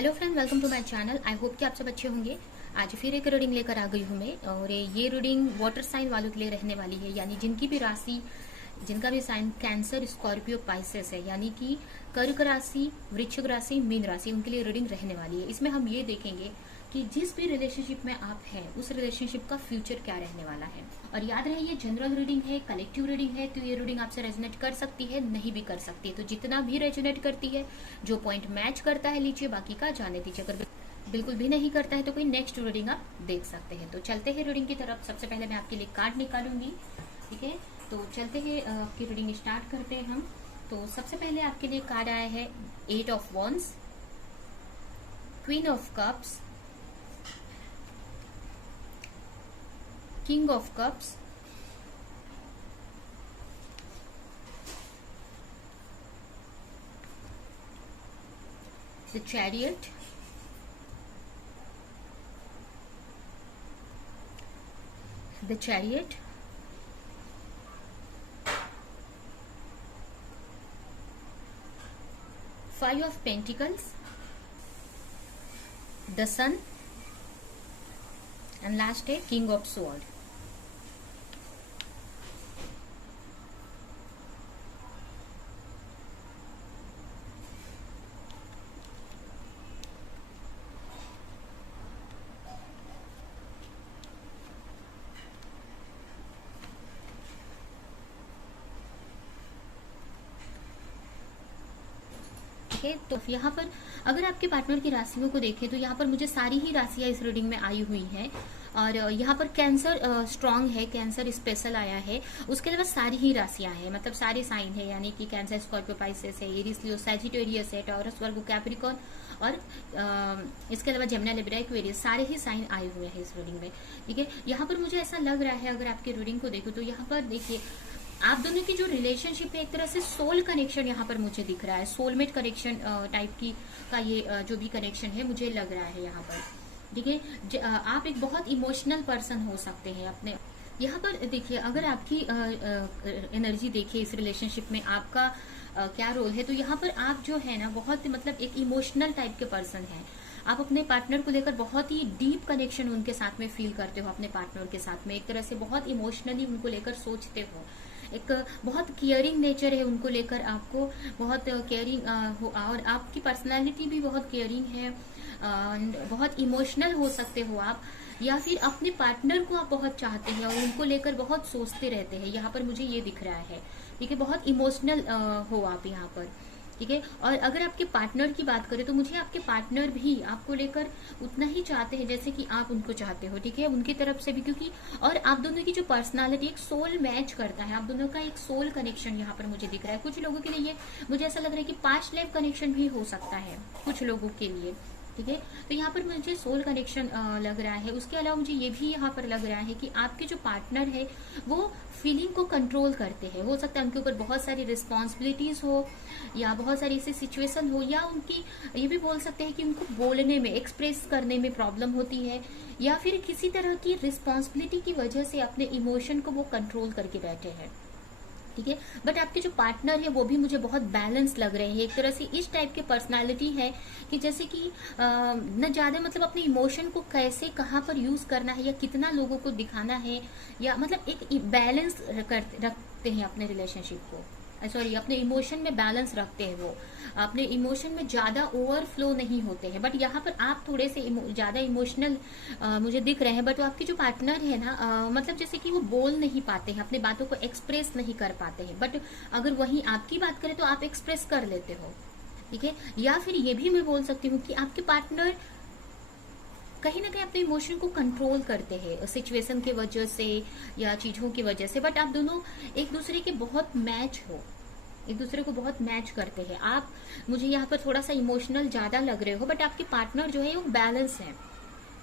Hello friend, welcome to my channel. I hope कि आप सब अच्छे होंगे। आज फिर एक रीडिंग लेकर आ गई हूँ मैं, और ये रीडिंग वाटर साइन वालों के लिए रहने वाली है। यानी जिनकी भी राशि, जिनका भी साइन कैंसर, स्कॉर्पियो, पाइसेस है, यानी कि कर्क राशि, वृश्चिक राशि, मीन राशि, उनके लिए रीडिंग रहने वाली है। इसमें हम ये देखेंगे कि जिस भी रिलेशनशिप में आप हैं उस रिलेशनशिप का फ्यूचर क्या रहने वाला है। और याद रहे, ये जनरल रीडिंग है, कलेक्टिव रीडिंग है, तो ये रीडिंग आपसे रेजोनेट कर सकती है, नहीं भी कर सकती है। तो जितना भी रेजोनेट करती है, जो पॉइंट मैच करता है लीजिए, बाकी का जाने दीजिए। अगर बिल्कुल भी नहीं करता है तो कोई नेक्स्ट रीडिंग आप देख सकते हैं। तो चलते हैं रीडिंग की तरफ। सबसे पहले मैं आपके लिए कार्ड निकालूंगी, ठीक है। तो चलते हैं, आपकी रीडिंग स्टार्ट करते हैं हम। तो सबसे पहले आपके लिए कार्ड आया है 8 of wands, queen of cups, king of cups, the chariot, the chariot, five of pentacles, the sun, and last है किंग ऑफ स्वॉर्ड। है तो यहाँ पर अगर आपके पार्टनर की राशियों को देखें तो यहाँ पर मुझे सारी ही राशियां इस रीडिंग में आई हुई हैं। और यहाँ पर कैंसर स्ट्रांग है, कैंसर स्पेशल आया है। उसके अलावा सारी ही राशियां हैं, मतलब सारे साइन है, यानी कि कैंसर, स्कॉर्पियो, पाइसेस है, एरीज, लियो, सैजिटेरियस है, टॉरस, वर्गो, कैप्रिकॉर्न, और इसके अलावा जेमिनी, लिब्रा, एक्वेरियस, सारे ही साइन आए हुए हैं इस रीडिंग में, ठीक है। यहाँ पर मुझे ऐसा लग रहा है, अगर आपकी रीडिंग को देखो तो यहाँ पर देखिए, आप दोनों की जो रिलेशनशिप है, एक तरह से सोल कनेक्शन यहाँ पर मुझे दिख रहा है। सोलमेट कनेक्शन टाइप की का ये जो भी कनेक्शन है मुझे लग रहा है यहाँ पर, ठीक है। आप एक बहुत इमोशनल पर्सन हो सकते हैं अपने। यहाँ पर देखिए, अगर आपकी एनर्जी देखिए इस रिलेशनशिप में आपका क्या रोल है, तो यहाँ पर आप जो है ना, बहुत मतलब एक इमोशनल टाइप के पर्सन हैं। आप अपने पार्टनर को लेकर बहुत ही डीप कनेक्शन उनके साथ में फील करते हो, अपने पार्टनर के साथ में एक तरह से बहुत इमोशनली उनको लेकर सोचते हो। एक बहुत केयरिंग नेचर है उनको लेकर, आपको बहुत केयरिंग हो, और आपकी पर्सनालिटी भी बहुत केयरिंग है। बहुत इमोशनल हो सकते हो आप, या फिर अपने पार्टनर को आप बहुत चाहते हैं और उनको लेकर बहुत सोचते रहते हैं। यहाँ पर मुझे ये दिख रहा है, ठीक है। बहुत इमोशनल हो आप यहाँ पर, ठीक है। और अगर आपके पार्टनर की बात करें तो मुझे आपके पार्टनर भी आपको लेकर उतना ही चाहते हैं जैसे कि आप उनको चाहते हो, ठीक है, उनकी तरफ से भी। क्योंकि और आप दोनों की जो पर्सनालिटी, एक सोल मैच करता है, आप दोनों का एक सोल कनेक्शन यहाँ पर मुझे दिख रहा है। कुछ लोगों के लिए ये मुझे ऐसा लग रहा है कि पास्ट लाइफ कनेक्शन भी हो सकता है कुछ लोगों के लिए, ठीक है। तो यहाँ पर मुझे सोल कनेक्शन लग रहा है। उसके अलावा मुझे ये भी यहाँ पर लग रहा है कि आपके जो पार्टनर है वो फीलिंग को कंट्रोल करते हैं। हो सकता है उनके ऊपर बहुत सारी रिस्पॉन्सिबिलिटीज हो, या बहुत सारी ऐसी सिचुएशन हो, या उनकी ये भी बोल सकते हैं कि उनको बोलने में, एक्सप्रेस करने में प्रॉब्लम होती है, या फिर किसी तरह की रिस्पॉन्सिबिलिटी की वजह से अपने इमोशन को वो कंट्रोल करके बैठे हैं, ठीक है। बट आपके जो पार्टनर है वो भी मुझे बहुत बैलेंस लग रहे हैं। एक तरह से इस टाइप के पर्सनालिटी है कि जैसे कि न ज्यादा मतलब अपने इमोशन को कैसे, कहाँ पर यूज करना है, या कितना लोगों को दिखाना है, या मतलब एक बैलेंस रखते हैं अपने रिलेशनशिप को। सॉरी, अपने इमोशन में बैलेंस रखते हैं वो, अपने इमोशन में ज्यादा ओवरफ्लो नहीं होते हैं। बट यहाँ पर आप थोड़े से ज्यादा इमोशनल मुझे दिख रहे हैं। बट आपके जो पार्टनर है ना, मतलब जैसे कि वो बोल नहीं पाते हैं, अपने बातों को एक्सप्रेस नहीं कर पाते हैं। बट अगर वहीं आपकी बात करें तो आप एक्सप्रेस कर लेते हो, ठीक है। या फिर ये भी मैं बोल सकती हूँ कि आपके पार्टनर कहीं ना कहीं अपने इमोशन को कंट्रोल करते हैं सिचुएशन की वजह से या चीजों की वजह से। बट आप दोनों एक दूसरे के बहुत मैच हो, एक दूसरे को बहुत मैच करते हैं। आप मुझे यहाँ पर थोड़ा सा इमोशनल ज्यादा लग रहे हो, बट आपके पार्टनर जो है वो बैलेंस है,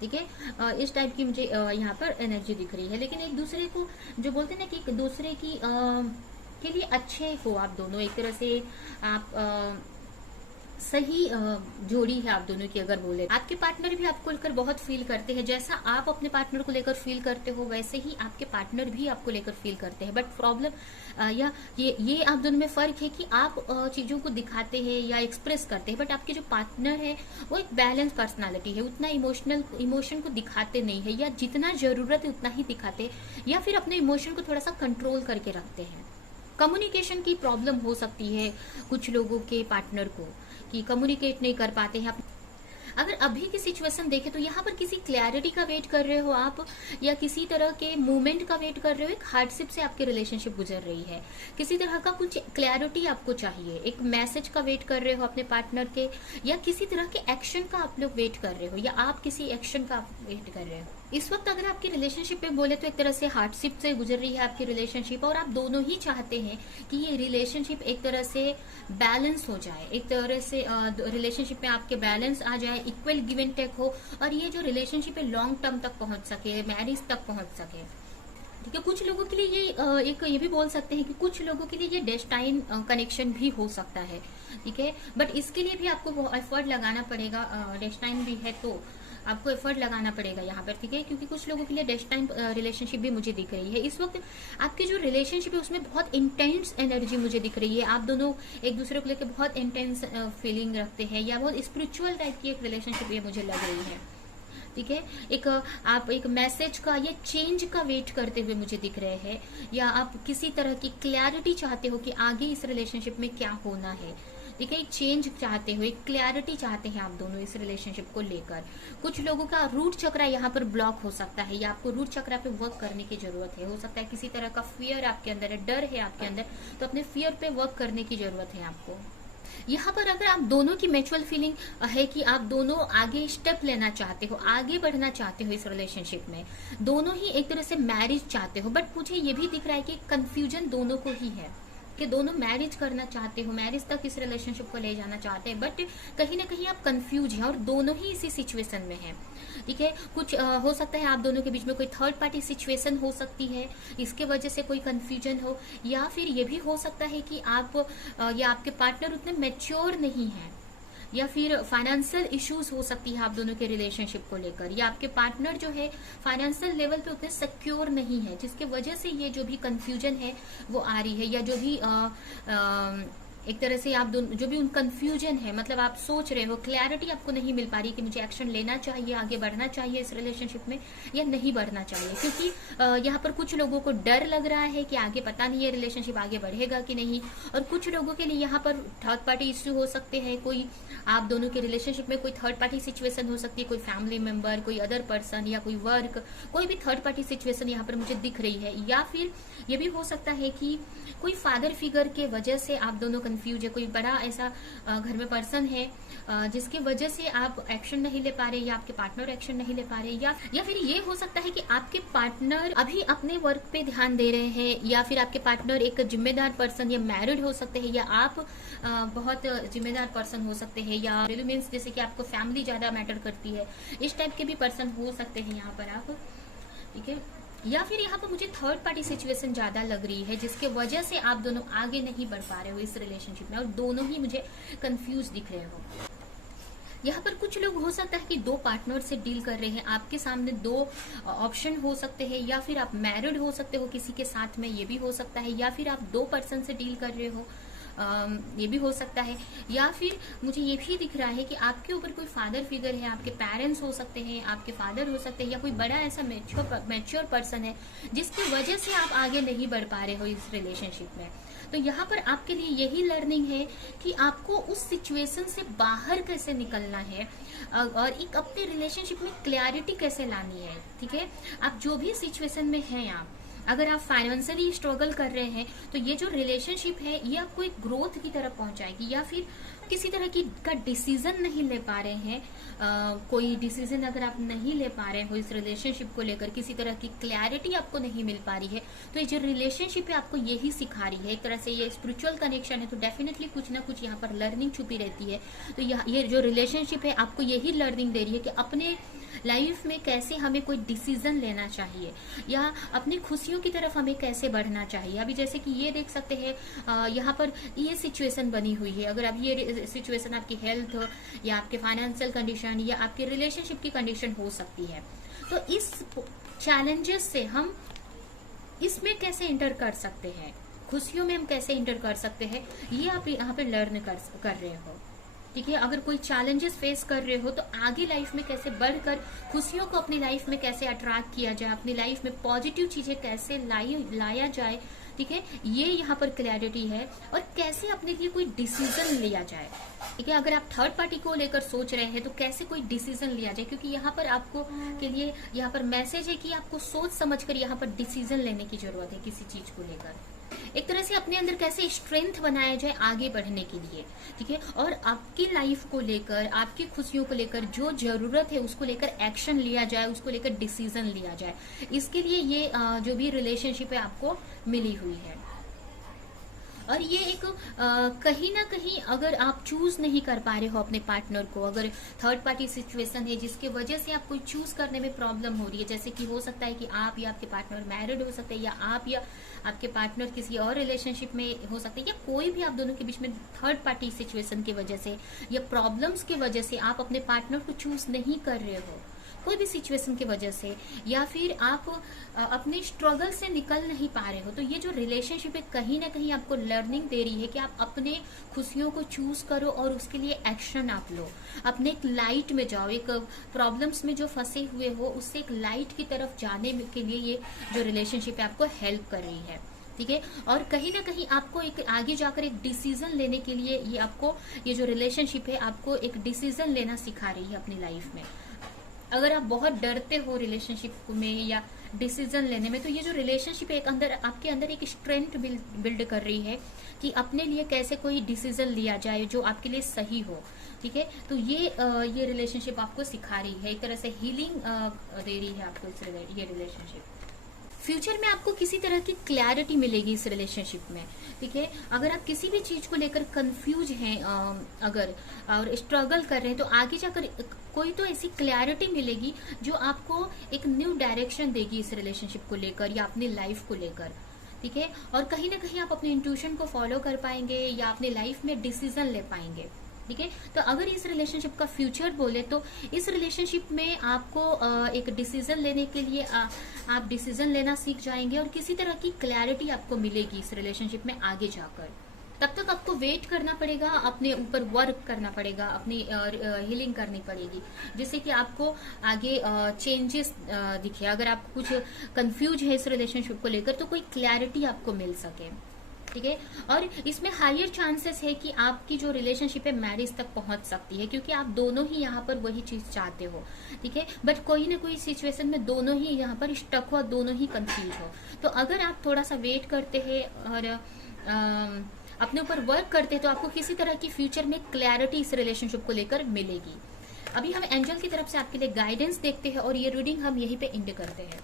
ठीक है। इस टाइप की मुझे यहाँ पर एनर्जी दिख रही है। लेकिन एक दूसरे को जो बोलते हैं ना कि एक दूसरे की के लिए अच्छे हो आप दोनों, एक तरह से आप सही जोड़ी है आप दोनों की। अगर बोले आपके पार्टनर भी आपको लेकर बहुत फील करते हैं, जैसा आप अपने पार्टनर को लेकर फील करते हो वैसे ही आपके पार्टनर भी आपको लेकर फील करते हैं। बट प्रॉब्लम या ये आप दोनों में फर्क है कि आप चीजों को दिखाते हैं या एक्सप्रेस करते हैं, बट आपके जो पार्टनर है वो एक बैलेंस पर्सनालिटी है, उतना इमोशन को दिखाते नहीं है, या जितना जरूरत है उतना ही दिखाते हैं, या फिर अपने इमोशन को थोड़ा सा कंट्रोल करके रखते हैं। कम्युनिकेशन की प्रॉब्लम हो सकती है कुछ लोगों के पार्टनर को, कि कम्युनिकेट नहीं कर पाते हैं। अगर अभी की सिचुएशन देखें तो यहाँ पर किसी क्लैरिटी का वेट कर रहे हो आप, या किसी तरह के मूवमेंट का वेट कर रहे हो, एक हार्डशिप से आपकी रिलेशनशिप गुजर रही है, किसी तरह का कुछ क्लैरिटी आपको चाहिए, एक मैसेज का वेट कर रहे हो अपने पार्टनर के, या किसी तरह के एक्शन का आप लोग वेट कर रहे हो, या आप किसी एक्शन का वेट कर रहे हो। इस वक्त अगर आपकी रिलेशनशिप में बोले तो एक तरह से हार्डशिप से गुजर रही है आपकी रिलेशनशिप, और आप दोनों ही चाहते हैं कि ये रिलेशनशिप एक तरह से बैलेंस हो जाए, एक तरह से रिलेशनशिप में आपके बैलेंस आ जाए, इक्वल गिव एंड टेक हो, और ये जो रिलेशनशिप है लॉन्ग टर्म तक पहुंच सके, मैरिज तक पहुंच सके। ठीक है, कुछ लोगों के लिए ये भी बोल सकते हैं कि कुछ लोगों के लिए ये डेस्टाइन कनेक्शन भी हो सकता है। ठीक है, बट इसके लिए भी आपको एफर्ट लगाना पड़ेगा। डेस्टाइन भी है तो आपको एफर्ट लगाना पड़ेगा यहाँ पर। ठीक है, क्योंकि कुछ लोगों के लिए डेस्टाइन रिलेशनशिप भी मुझे दिख रही है। इस वक्त आपकी जो रिलेशनशिप है उसमें बहुत इंटेंस एनर्जी मुझे दिख रही है, आप दोनों एक दूसरे को लेकर बहुत इंटेंस फीलिंग रखते हैं, या बहुत स्पिरिचुअल टाइप की एक रिलेशनशिप ये मुझे लग रही है। ठीक है, आप एक मैसेज का या चेंज का वेट करते हुए मुझे दिख रहे हैं, या आप किसी तरह की क्लैरिटी चाहते हो कि आगे इस रिलेशनशिप में क्या होना है। ठीक है, एक चेंज चाहते हो, एक क्लैरिटी चाहते हैं आप दोनों इस रिलेशनशिप को लेकर। कुछ लोगों का रूट चक्रा यहाँ पर ब्लॉक हो सकता है, या आपको रूट चक्रा पे वर्क करने की जरूरत है। हो सकता है किसी तरह का फियर आपके अंदर है, डर है आपके अंदर, तो अपने फियर पे वर्क करने की जरूरत है आपको। यहाँ पर अगर आप दोनों की म्यूचुअल फीलिंग है कि आप दोनों आगे स्टेप लेना चाहते हो, आगे बढ़ना चाहते हो इस रिलेशनशिप में, दोनों ही एक तरह से मैरिज चाहते हो, बट मुझे ये भी दिख रहा है कि कंफ्यूजन दोनों को ही है कि दोनों मैरिज करना चाहते हो, मैरिज तक इस रिलेशनशिप को ले जाना चाहते हैं, बट कहीं ना कहीं आप कंफ्यूज हैं और दोनों ही इसी सिचुएशन में हैं। ठीक है, कुछ हो सकता है आप दोनों के बीच में कोई थर्ड पार्टी सिचुएशन हो सकती है, इसके वजह से कोई कंफ्यूजन हो, या फिर ये भी हो सकता है कि आप या आपके पार्टनर उतने मैच्योर नहीं है, या फिर फाइनेंशियल इश्यूज हो सकती है आप दोनों के रिलेशनशिप को लेकर, या आपके पार्टनर जो है फाइनेंशियल लेवल पे उतने सिक्योर नहीं है, जिसके वजह से ये जो भी कंफ्यूजन है वो आ रही है, या जो भी एक तरह से आप दोनों जो भी उन कंफ्यूजन है, मतलब आप सोच रहे हो, क्लैरिटी आपको नहीं मिल पा रही कि मुझे एक्शन लेना चाहिए, आगे बढ़ना चाहिए इस रिलेशनशिप में या नहीं बढ़ना चाहिए, क्योंकि यहाँ पर कुछ लोगों को डर लग रहा है कि आगे पता नहीं है रिलेशनशिप आगे बढ़ेगा कि नहीं, और कुछ लोगों के लिए यहाँ पर थर्ड पार्टी इश्यू हो सकते हैं, कोई आप दोनों के रिलेशनशिप में कोई थर्ड पार्टी सिचुएशन हो सकती है, कोई फैमिली मेंबर, कोई अदर पर्सन, या कोई वर्क, कोई भी थर्ड पार्टी सिचुएशन यहाँ पर मुझे दिख रही है, या फिर ये भी हो सकता है कि कोई फादर फिगर के वजह से आप दोनों कंफ्यूज है, कोई बड़ा ऐसा घर में पर्सन है जिसकी वजह से आप एक्शन नहीं ले पा रहे, या आपके पार्टनर एक्शन नहीं ले पा रहे, या फिर ये हो सकता है कि आपके पार्टनर अभी अपने वर्क पे ध्यान दे रहे हैं, या फिर आपके पार्टनर एक जिम्मेदार पर्सन या मैरिड हो सकते हैं, या आप बहुत जिम्मेदार पर्सन हो सकते हैं, या मीन्स जैसे कि आपको फैमिली ज्यादा मैटर करती है, इस टाइप के भी पर्सन हो सकते हैं यहाँ पर आप। ठीक है, या फिर यहाँ पर मुझे थर्ड पार्टी सिचुएशन ज्यादा लग रही है, जिसके वजह से आप दोनों आगे नहीं बढ़ पा रहे हो इस रिलेशनशिप में, और दोनों ही मुझे कंफ्यूज दिख रहे हो। यहाँ पर कुछ लोग हो सकता है कि दो पार्टनर से डील कर रहे हैं, आपके सामने दो ऑप्शन हो सकते हैं, या फिर आप मैरिड हो सकते हो किसी के साथ में, ये भी हो सकता है, या फिर आप दो पर्सन से डील कर रहे हो, ये भी हो सकता है, या फिर मुझे ये भी दिख रहा है कि आपके ऊपर कोई फादर फिगर है, आपके पेरेंट्स हो सकते हैं, आपके फादर हो सकते हैं, या कोई बड़ा ऐसा मैच्योर पर्सन है जिसकी वजह से आप आगे नहीं बढ़ पा रहे हो इस रिलेशनशिप में। तो यहाँ पर आपके लिए यही लर्निंग है कि आपको उस सिचुएशन से बाहर कैसे निकलना है, और एक अपने रिलेशनशिप में क्लैरिटी कैसे लानी है। ठीक है, आप जो भी सिचुएशन में हैं, आप अगर आप फाइनेंशियली स्ट्रगल कर रहे हैं तो ये जो रिलेशनशिप है ये आपको एक ग्रोथ की तरफ पहुंचाएगी, या फिर किसी तरह की का डिसीजन नहीं ले पा रहे हैं, कोई डिसीजन अगर आप नहीं ले पा रहे हो इस रिलेशनशिप को लेकर, किसी तरह की क्लैरिटी आपको नहीं मिल पा रही है, तो ये जो रिलेशनशिप है आपको यही सिखा रही है। एक तरह से ये स्पिरिचुअल कनेक्शन है, तो डेफिनेटली कुछ ना कुछ यहाँ पर लर्निंग छुपी रहती है। तो ये जो रिलेशनशिप है आपको यही लर्निंग दे रही है कि अपने लाइफ में कैसे हमें कोई डिसीजन लेना चाहिए या अपनी खुशियों की तरफ हमें कैसे बढ़ना चाहिए। अभी जैसे कि ये देख सकते हैं यहाँ पर ये सिचुएशन बनी हुई है। अगर अब ये सिचुएशन आपकी हेल्थ या आपके फाइनेंशियल कंडीशन या आपके रिलेशनशिप की कंडीशन हो सकती है, तो इस चैलेंजेस से हम इसमें कैसे इंटर कर सकते हैं, खुशियों में हम कैसे इंटर कर सकते हैं, ये आप यहाँ पे लर्न कर रहे हो। ठीक है, अगर कोई चैलेंजेस फेस कर रहे हो तो आगे लाइफ में कैसे बढ़कर खुशियों को अपनी लाइफ में कैसे अट्रैक्ट किया जाए, अपनी लाइफ में पॉजिटिव चीजें कैसे लाया जाए। ठीक है, ये यहाँ पर क्लैरिटी है। और कैसे अपने लिए कोई डिसीजन लिया जाए। ठीक है, अगर आप थर्ड पार्टी को लेकर सोच रहे हैं तो कैसे कोई डिसीजन लिया जाए, क्योंकि यहाँ पर आपको के लिए यहाँ पर मैसेज है कि आपको सोच समझकर यहाँ पर डिसीजन लेने की जरूरत है किसी चीज को लेकर। एक तरह से अपने अंदर कैसे स्ट्रेंथ बनाया जाए आगे बढ़ने के लिए। ठीक है, और आपकी लाइफ को लेकर, आपकी खुशियों को लेकर जो जरूरत है उसको लेकर एक्शन लिया जाए, उसको लेकर डिसीजन लिया जाए। इसके लिए ये जो भी रिलेशनशिप है आपको मिली हुई है। और ये एक कहीं ना कहीं अगर आप चूज नहीं कर पा रहे हो अपने पार्टनर को, अगर थर्ड पार्टी सिचुएशन है जिसके वजह से आपको चूज करने में प्रॉब्लम हो रही है, जैसे कि हो सकता है कि आप या आपके पार्टनर मैरिड हो सकते हैं, या आप या आपके पार्टनर किसी और रिलेशनशिप में हो सकते हैं, या कोई भी आप दोनों के बीच में थर्ड पार्टी सिचुएशन की वजह से या प्रॉब्लम्स की वजह से आप अपने पार्टनर को चूज नहीं कर रहे हो, कोई भी सिचुएशन की वजह से, या फिर आप अपने स्ट्रगल से निकल नहीं पा रहे हो, तो ये जो रिलेशनशिप है कहीं ना कहीं आपको लर्निंग दे रही है कि आप अपने खुशियों को चूज करो और उसके लिए एक्शन आप लो। अपने एक लाइट में जाओ, एक प्रॉब्लम्स में जो फंसे हुए हो उससे एक लाइट की तरफ जाने के लिए ये जो रिलेशनशिप है आपको हेल्प कर रही है। ठीक है, और कहीं ना कहीं आपको एक आगे जाकर एक डिसीजन लेने के लिए ये आपको ये जो रिलेशनशिप है आपको एक डिसीजन लेना सिखा रही है अपनी लाइफ में। अगर आप बहुत डरते हो रिलेशनशिप में या डिसीजन लेने में, तो ये जो रिलेशनशिप है एक अंदर आपके अंदर एक स्ट्रेंथ बिल्ड कर रही है कि अपने लिए कैसे कोई डिसीजन लिया जाए जो आपके लिए सही हो। ठीक है, तो ये रिलेशनशिप आपको सिखा रही है, एक तरह से हीलिंग दे रही है आपको ये रिलेशनशिप। फ्यूचर में आपको किसी तरह की क्लैरिटी मिलेगी इस रिलेशनशिप में। ठीक है, अगर आप किसी भी चीज को लेकर कंफ्यूज हैं अगर और स्ट्रगल कर रहे हैं, तो आगे जाकर कोई तो ऐसी क्लैरिटी मिलेगी जो आपको एक न्यू डायरेक्शन देगी इस रिलेशनशिप को लेकर या अपनी लाइफ को लेकर। ठीक है, और कहीं ना कहीं आप अपने इंट्यूशन को फॉलो कर पाएंगे या अपनी लाइफ में डिसीजन ले पाएंगे। ठीक है, तो अगर इस रिलेशनशिप का फ्यूचर बोले तो इस रिलेशनशिप में आपको एक डिसीजन लेने के लिए आप डिसीजन लेना सीख जाएंगे और किसी तरह की क्लैरिटी आपको मिलेगी इस रिलेशनशिप में आगे जाकर। तब तक आपको वेट करना पड़ेगा, अपने ऊपर वर्क करना पड़ेगा, अपनी हीलिंग करनी पड़ेगी, जिससे कि आपको आगे चेंजेस दिखे। अगर आप कुछ कंफ्यूज है इस रिलेशनशिप को लेकर तो कोई क्लैरिटी आपको मिल सके। ठीक है, और इसमें हायर चांसेस है कि आपकी जो रिलेशनशिप है मैरिज तक पहुंच सकती है, क्योंकि आप दोनों ही यहाँ पर वही चीज चाहते हो। ठीक है, बट कोई ना कोई सिचुएशन में दोनों ही यहाँ पर स्टक हो, दोनों ही कंफ्यूज हो। तो अगर आप थोड़ा सा वेट करते हैं और अपने ऊपर वर्क करते हैं तो आपको किसी तरह की फ्यूचर में क्लैरिटी इस रिलेशनशिप को लेकर मिलेगी। अभी हम एंजल की तरफ से आपके लिए गाइडेंस देखते हैं और ये रीडिंग हम यहीं पे एंड करते हैं।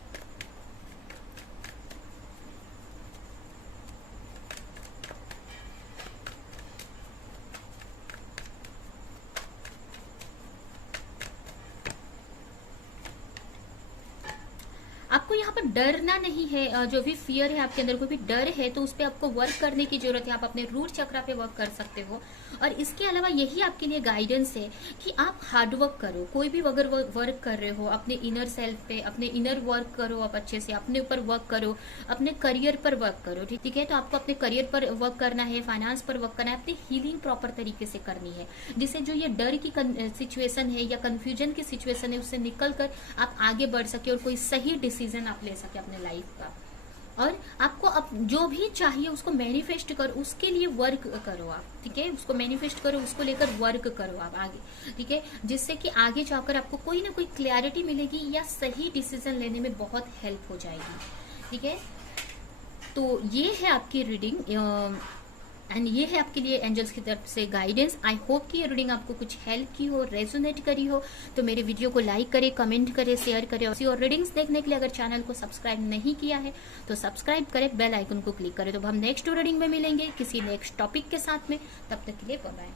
आपको यहाँ पर डरना नहीं है, जो भी फियर है आपके अंदर, कोई भी डर है तो उस पर आपको वर्क करने की जरूरत है। आप अपने रूट चक्रा पे वर्क कर सकते हो। और इसके अलावा यही आपके लिए गाइडेंस है कि आप हार्डवर्क करो। कोई भी अगर वर्क कर रहे हो अपने इनर सेल्फ पे, अपने इनर वर्क करो, आप अच्छे से अपने ऊपर वर्क करो, अपने करियर पर वर्क करो। ठीक है, तो आपको अपने करियर पर वर्क करना है, फाइनेंस पर वर्क करना है, अपनी हीलिंग प्रॉपर तरीके से करनी है, जिससे जो ये डर की सिचुएशन है या कंफ्यूजन की सिचुएशन है उससे निकल कर आप आगे बढ़ सके और कोई सही डिसीजन आप ले सके अपने लाइफ का। और आपको जो भी चाहिए उसको मैनिफेस्ट करो, उसके लिए वर्क करो आप। ठीक है, उसको मैनिफेस्ट करो, उसको लेकर वर्क करो आप आगे। ठीक है, जिससे कि आगे जाकर आपको कोई ना कोई क्लैरिटी मिलेगी या सही डिसीजन लेने में बहुत हेल्प हो जाएगी। ठीक है, तो ये है आपकी रीडिंग एंड ये है आपके लिए एंजल्स की तरफ से गाइडेंस। आई होप कि ये रीडिंग आपको कुछ हेल्प की हो, रेजोनेट करी हो। तो मेरे वीडियो को लाइक करें, कमेंट करें, शेयर करें। और रीडिंग्स देखने के लिए अगर चैनल को सब्सक्राइब नहीं किया है तो सब्सक्राइब करें, बेल आइकन को क्लिक करें। तो हम नेक्स्ट रीडिंग में मिलेंगे किसी नेक्स्ट टॉपिक के साथ में। तब तक के लिए बाय बाय।